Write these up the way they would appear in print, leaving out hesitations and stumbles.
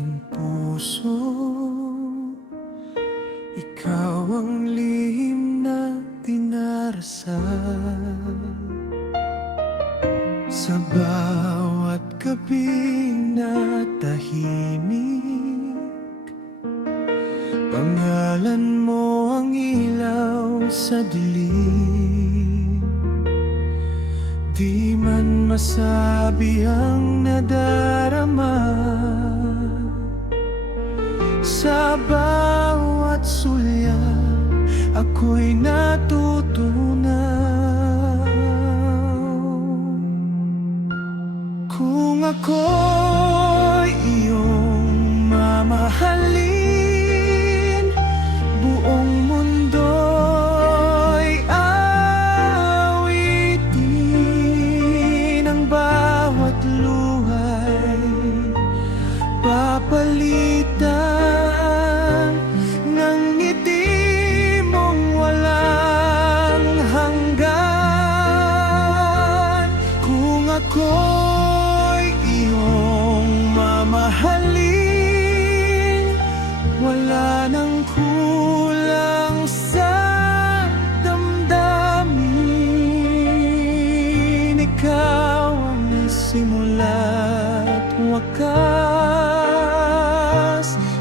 aking puso, ikaw ang lihim na dinarasal. Sa bawat gabing na tahimik, pangalan mo ang ilaw sa dilim. Di man masabi ang nadarama, sa bawat sulyap ako'y natutunaw. Kung ako'y iyong mamahalin, buong mundo'y awitin. Ang bawat luhay papalitan ng ngiti mong walang hanggan. Kung ako'y iyong mamahalin, wala nang kulang sa damdamin. Ikaw ang simula't wakas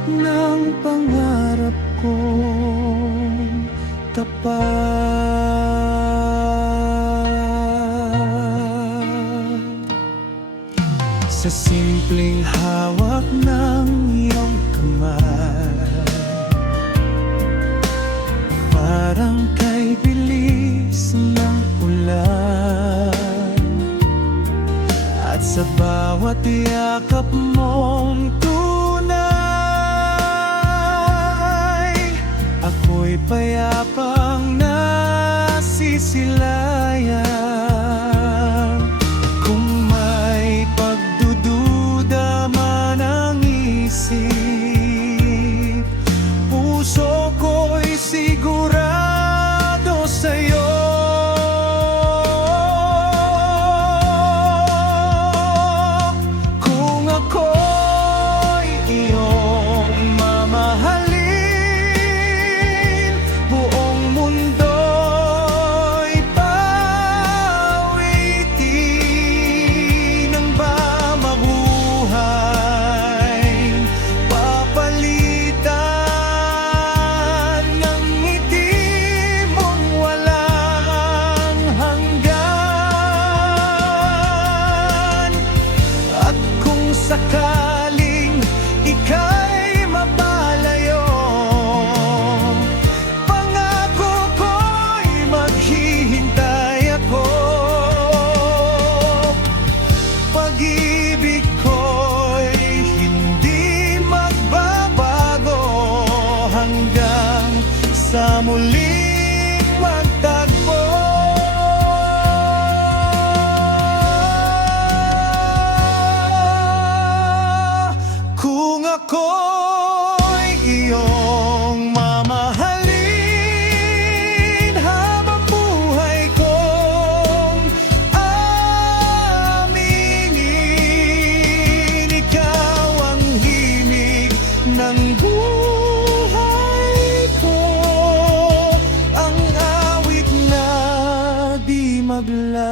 ng pangarap kong tapat. Sa simpleng hawak ng iyong kamay, parang kay bilis ng ulan. At sa bawat yakap mong tunay, ako'y payapang nasisilayan. Kung may pagdududa man ang isip, puso ko'y sigurado sa'yo. Kung ako'y iyong mamahalin, buong mundo'y pawitin. Ang ba mabuhay papalitan ng ngiti mong walang hanggan. At kung sakaling ika'y mapalayo, pangako ko'y maghihintay ako. Pag-ibig ko'y hindi magbabago hanggang sa muling magtagpo. Kung ako'y iyong mamahalin, habang buhay kong aminin. Ikaw ang himig ng buhay ko, ang awit na di maglaho.